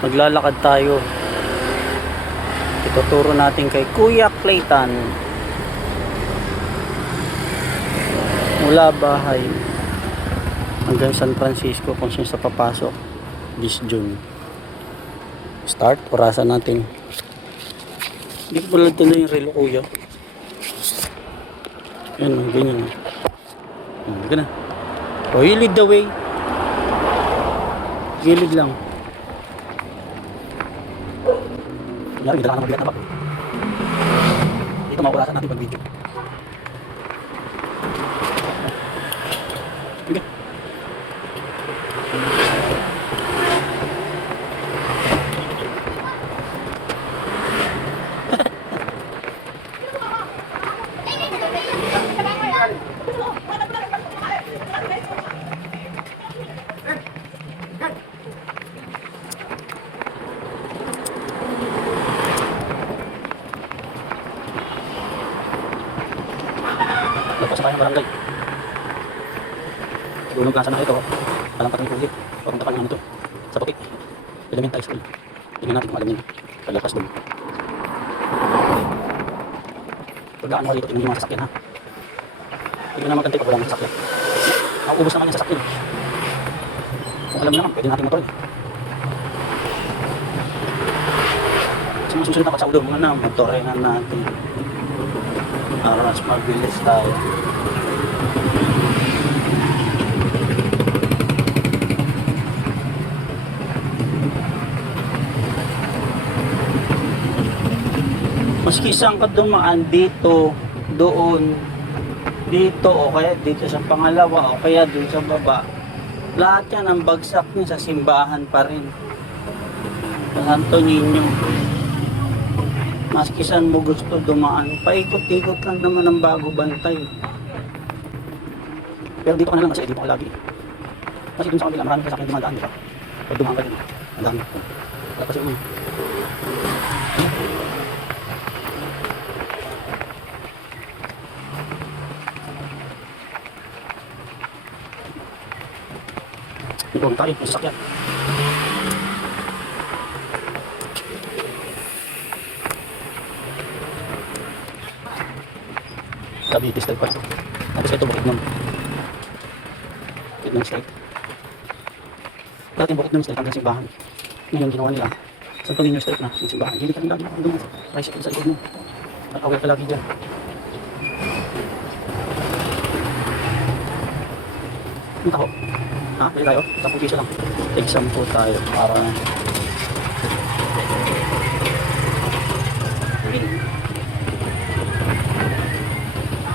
Maglalakad tayo. Ituturo natin kay Kuya Clayton mula bahay hanggang San Francisco kung saan sa papasok this June. Start, orasan natin. Hindi ko pala tuloy yung relo, kuya. Yan, ganyan. Hindi na. O, you lead the way. Gilid lang. Kunyari, may dala ka ng mabigat na ba? Dito, maurasan natin pag-video. Okay. Tapos sa kayang barangay. Dulong ka sana ito. Alam pa ito yung kulit. Parang tapan naman ito. Sa Puki. Elementary School. Tingnan natin kung alam nyo. Paglapas doon. Paglaan mo dito, tingnan yung mga sasakyan ha. Tingnan na magantay pag wala mga sasakyan. Naubos naman yung sasakyan. Kung alam mo naman, pwede natin motor. Susunod ako sa ulo. Mga na, motoringan natin. Aras mabilis tayo. Maski saan ka dumaan dito, doon, dito, o kaya dito sa pangalawa, o kaya dun sa baba, lahat yan ang bagsak niya sa simbahan pa rin. Sa Santo Niño. Maski saan mo gusto dumaan, paikot-ikot lang naman ang bago bantay. Pero dito ka na lang kasi dito ka lagi. Kasi dun sa kanila, marami ka sa akin dumadaan, di ba? Pag dumaan ka din, ang dami. Kasi ito tayo, may sasakyan. Sabi, pistol pa ito. Tapos ito, Bukidnon. Bukidnon Street. Dati yung Bukidnon Street hanggang simbahan. Ngayon, ginawa nila. Santo Niño Street na, yung simbahan. Hindi ka rin lagi makakagawin. Tricycle sa likod mo. At aware ka lagi dyan. Yung taho. Ha? Pwede tayo? 10 piso lang. Take 10 tayo para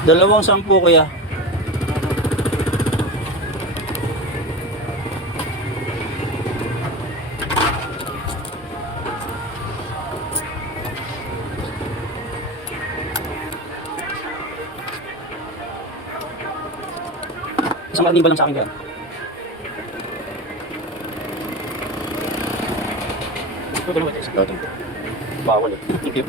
dalawang 10 kaya. Isang karniba lang sa akin dyan. Bawal eh. Thank you.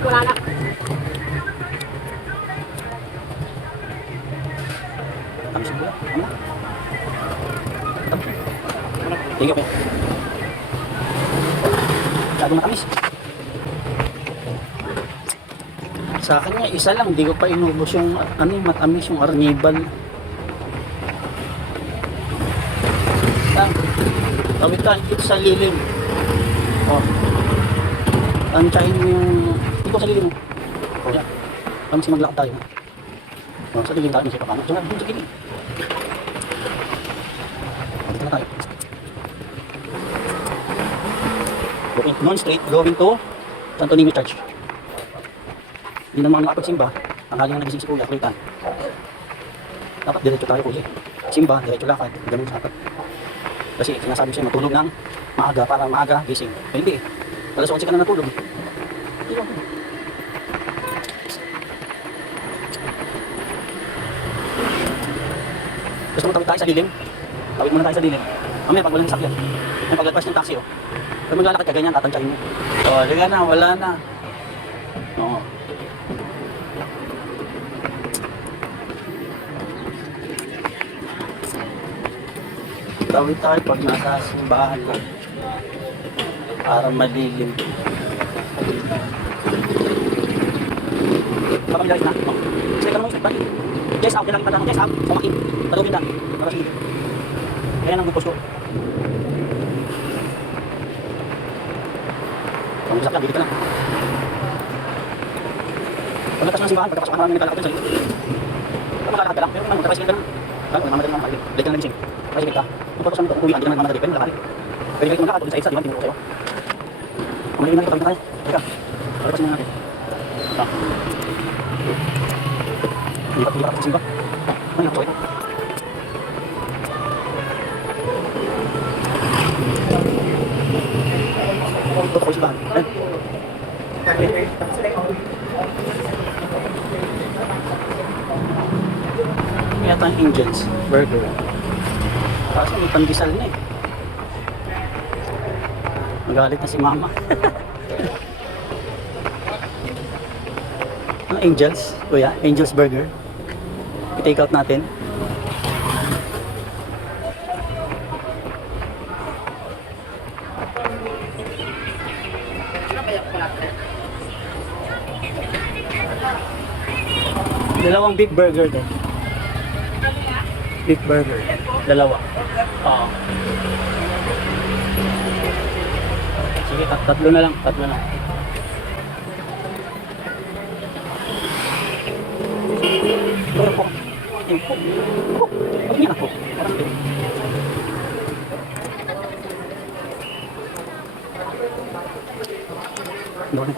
Wala na. Thank you. Masyado matamis. Sa akin nga, isa lang. Hindi ko pa inubos yung matamis, yung arnibal. Tawid ka dito sa lilim. Oh. Tansyahin mo yung dito sa lilim mo. O yan. Kami si maglakad tayo. O, sa lilim tayo. Sa paano. Diyan na, sa lilim. O, dito na tayo. Going non-straight, going to Santo Niño Church. Hindi naman nakapagsimba. Ang haling na nagising si Kuya Clayton. Dapat diretso tayo, Kuya. Simba, diretso lakad. Ganun sa dapat. Kasi sinasabi siya matulog ng maaga para maaga gising. Eh, hindi. Alas 11 ka na natulog. Gusto mo tawid tayo sa dilim? Tawid muna tayo sa dilim. Mamaya pag walang sasakyan. May paglagpas ng taxi, oh. Pag maglalakad ka, ganyan, tatantsahin mo. Oh, liga na, wala na. Oo. Tawid tayo pag nasa simbahan ko. Para malilim. Baka may na. Oh. Sige ka naman, step back. Yes, out. Kailangan itanong. Yes, out. Pamakin. Talugin lang. Para sige. Kaya nang bupos ko. Kung gusto ka, bibig ka lang. Pag natas ng simbahan, pagkapasok ka namin naglalakad sa'yo. Kung makalakad ka lang, pero kung magkapasigil ka lang. Kaya kung mamadali naman kayo, balik ka na nagising. Pasigil ka. Kung pagkapasok mo, uuwihan, hindi ka naman mamadali. Pwede makalakad. Pwede ka ito maglakad, sa isa, di ba? Tinuro ko sa'yo. Kung may inang ito, tayo. Teka. Pagkapasin na natin. Ito. Hindi pa sa simba. Ano yung ito? Ito ko simbahan. Yata ang Angel's Burger. Kasi may pandesal na eh. Magalit na si mama. Ang Angel's, kuya, Angel's Burger. I-take out natin. Dalawang big burger din. Big burger. Dalawa. Oo. Sige, tatlo na lang. Tatlo na. Pero po. Tempo. Ako. Pag niya ako. Parang ito. Doon.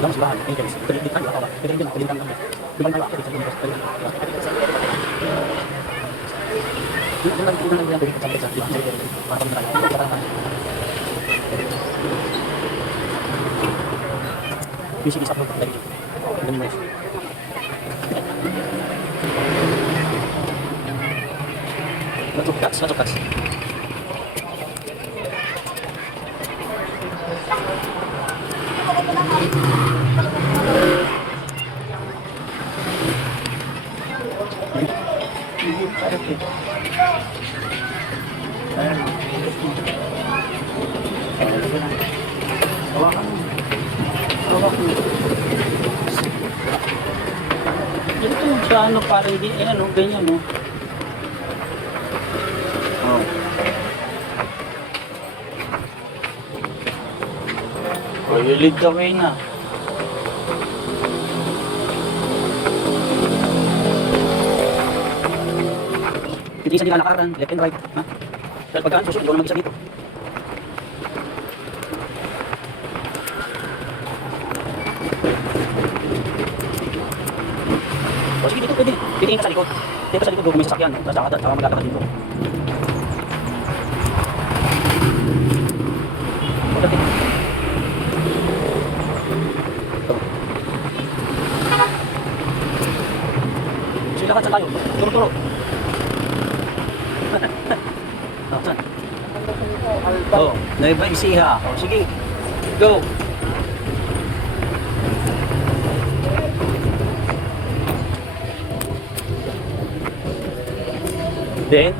Dalam sebahan, ini guys, pendidikan apa? Pendidikan apa? Bukan tahu apa itu pendidikan. Bukan yang dari kecil kecil, dari para pemerintah. Bisa upload dari itu. Ini mas. Satu cut. Ito sa ano parang di ano ganyan no. Oh. Oh, you lead the way na. Hindi sa nilalakaran, left and right, ha? Dahil pagkaan, susunod, ikaw na mag-isa dito. O sige dito, pwede. Titingin ka sa likod. Dito sa likod, kung may sasakyan, saka maglalakad dito. Pagdating. Sige, lakad sa tayo. Turo-turo. Oh, Nueva Ecija. Oh, sige. Go. Then,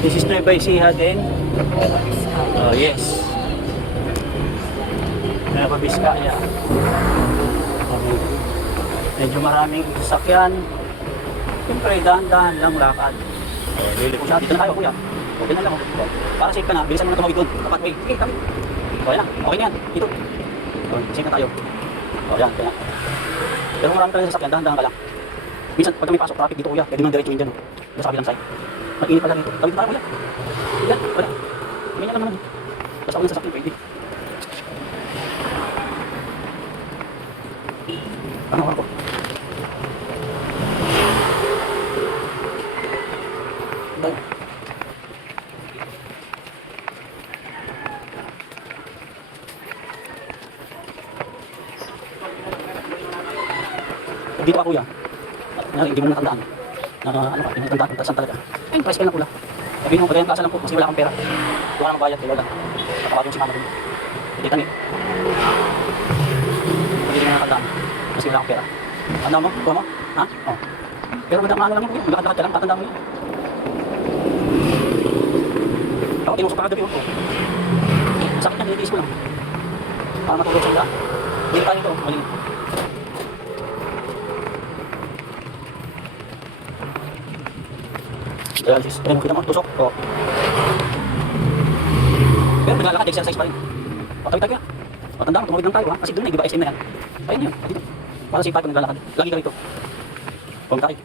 this is Nueva Ecija then. Oh, yes. Nueva Vizcaya. Okay. Medyo maraming sasakyan. Siyempre, dahan-dahan lang lakad. Liliko siya. Dito na tayo, kuya. Okay na lang ako. Para safe ka na, bilisan mo na tumawid doon. Dapat way. Okay, kami. Okay na. Okay na yan. Dito. Safe na tayo. Yan. Kaya. Pero marami talaga sasakyan. Dahan-dahan ka lang. Minsan, pag may pasok traffic dito kuya, pwede mo diretsuin dyan. Sa kabilang side. Mag-init pala dito. Tawid tayo kuya. Yan. Wala. Ganyan lang naman. Basta ako ng sasakyan, pwede. Ano ako? Dahil. Dito pa kuya. Hindi mo natandaan. Ano ka, tinatandaan kung saan talaga. Ay, price lang pula. Sabihin mo, pagayang kasa lang po kasi wala kang pera. Wala kang bayad, wala. Tatawagin si mama dun. Hindi tangi. Hindi mo natandaan. Kasi wala kang pera. Tanda mo? Kuha mo? Ha? Oh. Pero magandang ano lang yun, maglakad-lakad ka lang, tatandaan mo yun. Ako, tinusok ka kagabi ko. Sakit niya, nilitiis ko lang. Para matulog sa ila. Hindi tayo ito, maling. Dialysis. Ayun, kita mo, tusok. Oo. Pero naglalakad, exercise pa rin. Patawid tayo kaya. Matanda mo, tumawid lang tayo ha. Kasi doon na, di ba SM na yan? Ayun yun, dito. Para safe tayo pag naglalakad. Lagi ka rito. Huwag tayo.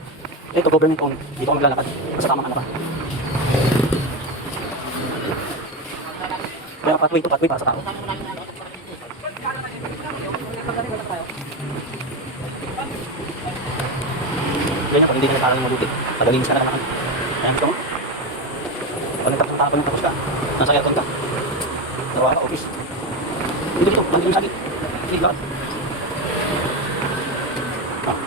Ito, government owned. Dito ako naglalakad. Basta tama ka na pa. Kaya pathway to pathway para sa tao. Ganyan, pag hindi ka nagkaroon ng mabuti, tagalinis ka na naman. Kaya gusto mo? Pag nagtapos ng tapos ka, nasa aircon ka. Trabaho ka, office. Dito, nandito yung sagit. Sige, lakad. Ah.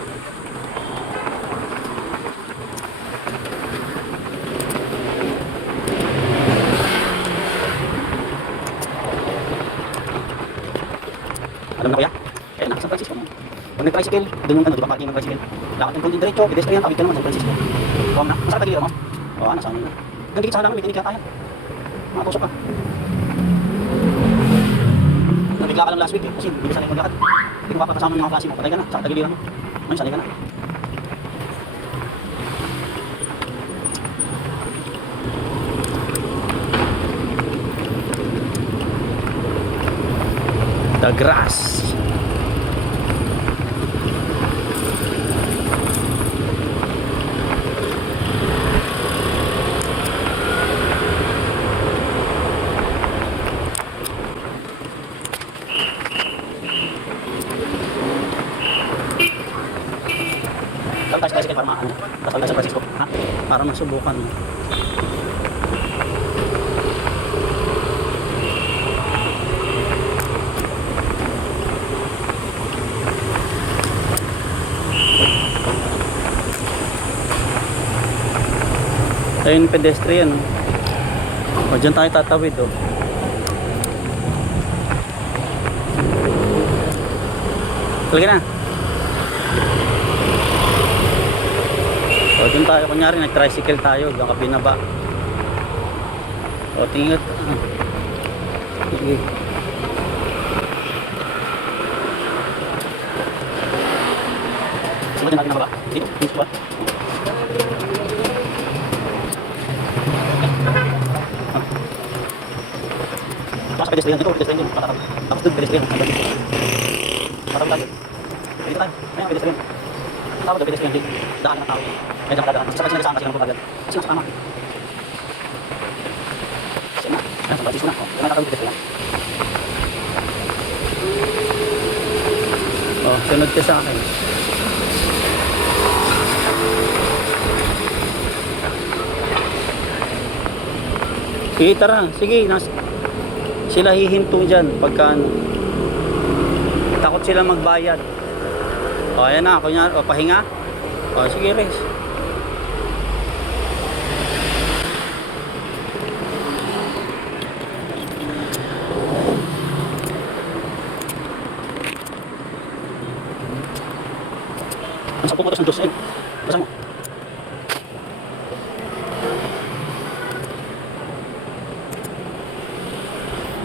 Alam na kuya? Kaya na, San Francisco mo. Pag nag-tricycle, doon yung ano, di ba parking ng tricycle? Lakad ng konti diretso, pedestrian, tawid ka naman San Francisco. Huwag na, masakit tagilira mo? Oo, nasa amin na. Nandikit sa halangan, may tinig ka kaya. Makatusok ka. Nabigla ka lang last week eh, kasi bilis na yung maglakad. Hindi mo kapag kasama ng mga klase mo, patay ka na, sa tagilira mo. Ngayon, sanay ka na. The grass. Tapos tayo para maano. Tapos tayo sa Francisco, ha? Para masubukan mo. Ayun pedestrian, oh. O, dyan tayo tatawid, oh. Talaga na. O, dyan tayo, kunyari nag-tricycle tayo, dyan ka binaba. O, tingin. Sige. Sige, natin na baba. Dito, dito ba? Tapos pedestrian dito, pedestrian dito, patatawid. Tapos doon, pedestrian. Patawid tayo. Dito tayo. Ayan, pedestrian. Tawag doon, pedestrian dito. Daan ng tao. Medyo makadaan. Isa pa sila kasama, sila magpapagad. Sila kasama. Kasi na. Ayan, sa Francisco na. O, yan ang tatawid, pedestrian. O, sunod ka sa akin. Sige, tara. Sige, sila hihinto dyan pagka ano. Takot sila magbayad. O, ayan na. Kunyari, o, pahinga. O, sige, rest. Ang 10 oras ng Diyos. Ayun. Basa mo.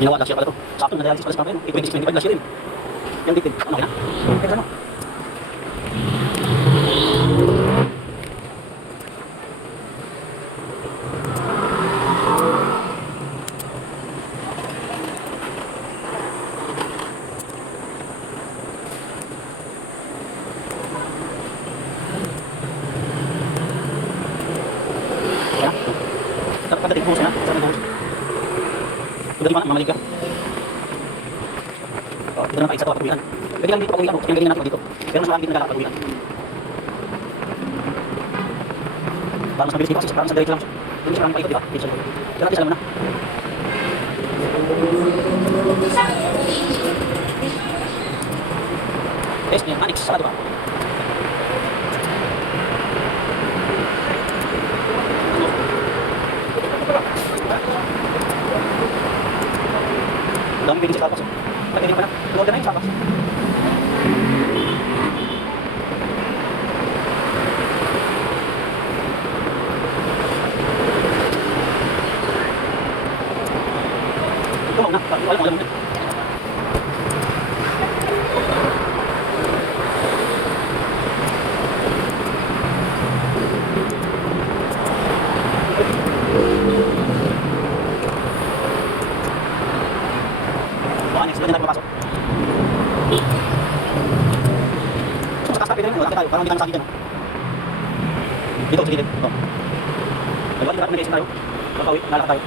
Ginawa last year pala ito. Sakto na dialysis pala sa kapatid. 2025 last year rin. Yan dito. Ano kaya? Kaya ano? pagdating buhos na, sa buhos. Pagdating man, mamalig ka. Ito naman isa to, pag-uwian. Pwede lang dito pag-uwian, yung ganyan natin dito. Pero mas marami dito nagkakapag-uwian. Parang mas mabilis dito kasi parang sa diretso lang siya. Hindi siya lang paikot, di ba? Dito siya. Pero natin siya naman na. Test niya, Manix, sarado ba? Ang dami pwede sa Starbucks. Pagkainin pa na. Order na yung Starbucks. Ito mauna. Alam mo. Next, doon na tayo papasok. Sa taas tayo, pwede rin. Tayo, parang hindi tayo masakit dyan. Dito, sa gilid. Ito. Diba, nag-isin tayo. Papawi, nalakad tayo.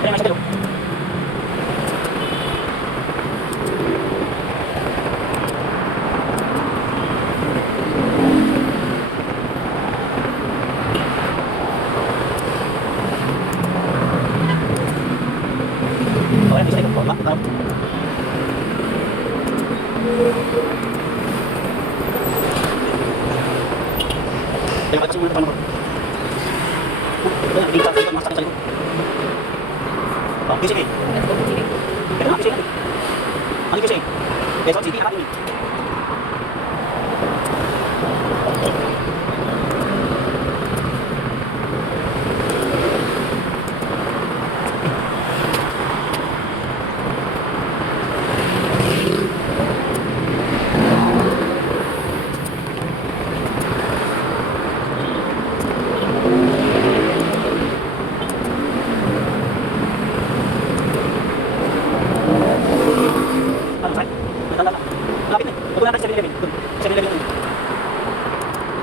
Kaya nga siya dito. Okay, bisa ikut bola, tahu? Terima kasih teman-teman. Kita masak saja. Oh, di sini. Kenapa di sini? Ani di sini. Besok sini apa ini? Lapit na. Ito natin sa 7-Eleven. Ito. 7-Eleven na.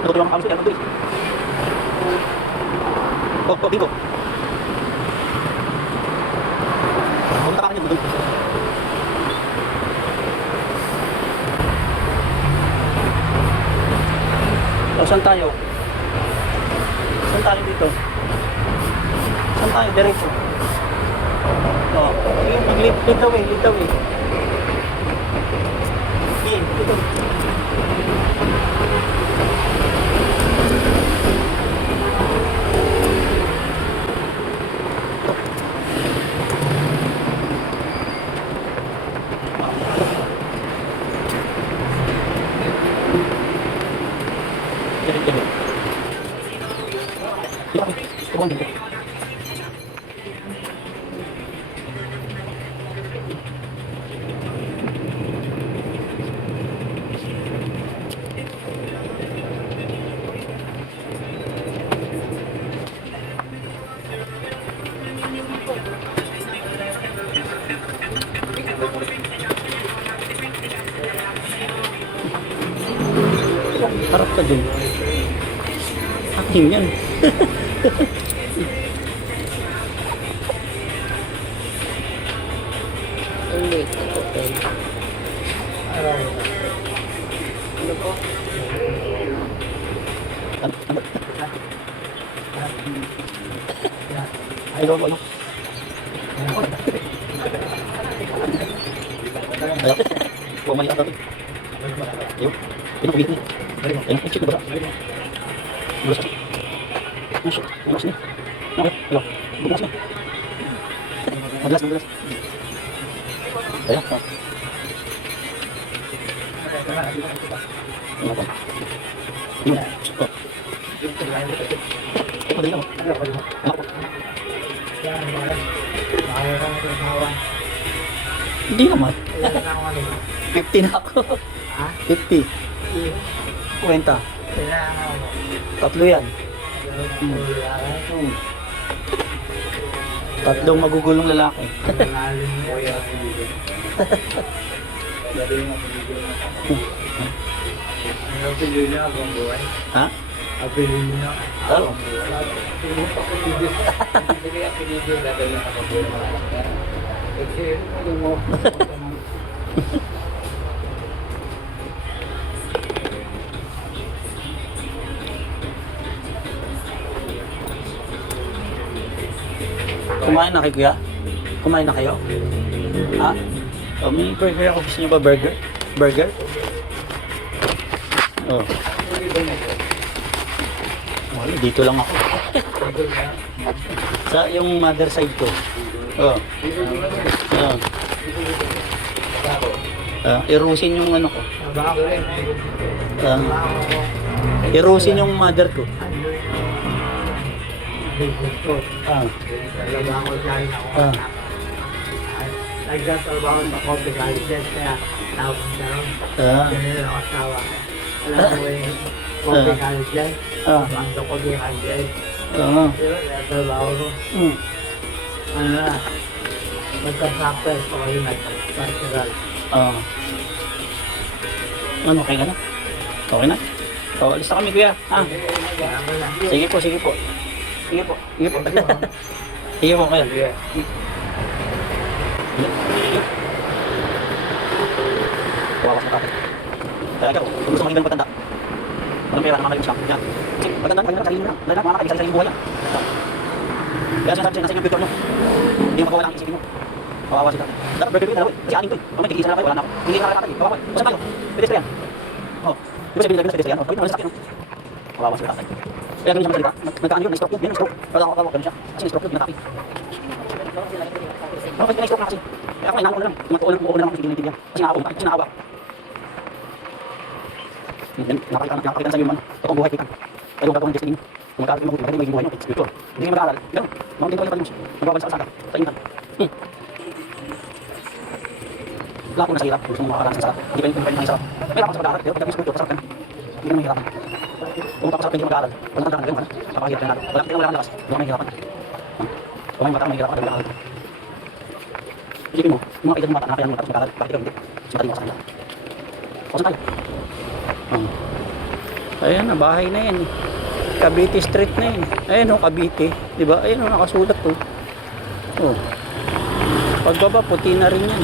Natutulungan mo kami sa pagtuloy. Bingo. Huwag tapakan yun. Saan tayo? Saan tayo dito? Saan tayo? Diretso. Lead the way. Ito. Harap ka dun. Aking yan. Ulit. Okay. Ano po? Ay, ano? Bumalik ka dati. Ayun. Pinapagit niya. Ayun. Check ko ba? Bulas ka. Masya. Bulas niya. Okay. Ayun. Bulas niya. Bulas. Ayun. Ayun. Yun. Oh. Madali lang. Ako. Hindi naman. 50 na ako. 50. Kwenta. Tatlo yan. Tatlong magugulong lalaki. Ha? Apelin niya. Oh. Pumunta ko dito. Hindi apelin na dahil nakapagod na lang. Kasi yung mo. Kumain na kayo, kuya? Kumain na kayo? Ah? Oh, may burger ako. Gusto niyo ba burger? Burger? Oh. Oh, dito lang ako. Sa yung mother side ko. Oh. Oh. Irusin yung ano ko. Irusin yung mother ko. Ah. Ah. Nagtatrabaho sa Cote Galices kaya tawag na ron. Ah. Ganyan ang asawa. Alam mo yung Cote Galices. Ah. Ang Cote Galices. Ah. Pero nagtatrabaho ko. Mm. Ano na, magka-practice ko kayo nag-practical. Ah. Ano, okay ka na? Okay na? Oh, alis na kami, kuya. Ah. Sige po, sige po. Sige po, sige po. Sige po, kuya. Kawawas na tatay. Talaga ko, kung gusto maging patanda. Walang pera, namakalimus ka. Yan. Kasi maganda, maganda, sarili mo na. Lala, makakailig sa sarili buhay yan. Kaya sinasabi sa'yo, nasa inyong future nyo. Hindi mo mawawala ang isipin mo. Kawawa si tatay. Dapat birthday ko na lang, kasi anin ko eh. Kung may tigisa na kayo, wala na ako. Hindi na kakatay, kawawa. Basta tayo, pedestrian. Oh, di ba sabihin na pedestrian? Oh, kami sa akin, no? Kawawa si tatay. Kaya ganun siya magsalita. Nagkaan yun, na-stroke yun, yun, na-stroke. Kaya ako, ganun siya. Kasi na-stroke yun, pinatake. Bakit na-stroke na kasi? Kaya ako, inaako na lang. Tumatuon na lang ako, hindi naintindihan. Kasi nakaawa, kasi nakaawa. Yan, nakakita na sa'yo yung ano, totoong buhay kita. Kaya yung gagawin destiny mo. Kung magkakaroon mo, magkakaroon mo yung buhay nyo, it's spiritual. Hindi kayo mag-aaral, gano'n. Mga tinto yung mo. Magbabansa ka sa aga, sa intan. Wala ko na sa hirap, gusto mo makakaranas sa sarap. Hindi pa yung hirap sa sarap. May hirap ka sa pag-aaral, pero pag-aaral mo spiritual, masarap ka na. Hindi ka naman hirapan. Pumunta ko sa hindi mag-aaral. Walang tanda ka na gano'n ka na. Napakahirap ka na natin. Wala kang lakas, wala kang hirapan. Kung may bata, may hirapan, mag-aaral. Isipin mo, yung mga kailan ng bata, nakakaya mo tapos mag-aaral, bakit ikaw hindi? Simpati mo sa kanila. O, saan tayo? Ayan na, bahay na yan. Cavite Street na yan. Ayan o, Cavite. Diba? Ayan o, nakasulat o. Oh. Pagbaba, puti na rin yan.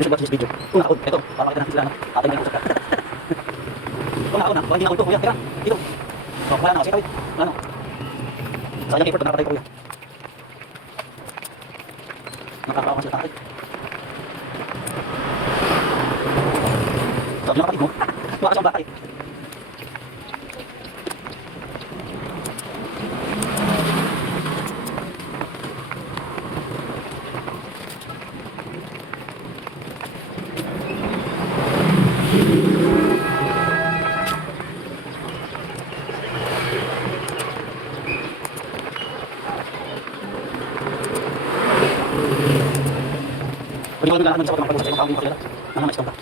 Gusto ba this video? Kung ako, ito, papakita natin sila na tatay na usap ka. Kung ako na, hindi na ako ito, kuya, tira, dito. So, wala na kasi kawit. Ano? Sayang effort, nakapatay ko kuya. Nakakawa sila tatay. Sabi ng kapatid mo, baka siyang bata eh. Pwede ko lang naman sa pagpapagod sa iyo, hindi mo kilala. Ano naman isang ka?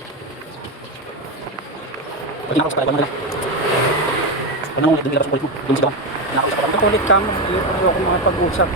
Pwede nakakausap talaga mo nila. Pwede mo ulit din nila sa kulit mo. Yung sigawan. Nakakausap ka. Kulit ka mo, ayoko makipag-usap.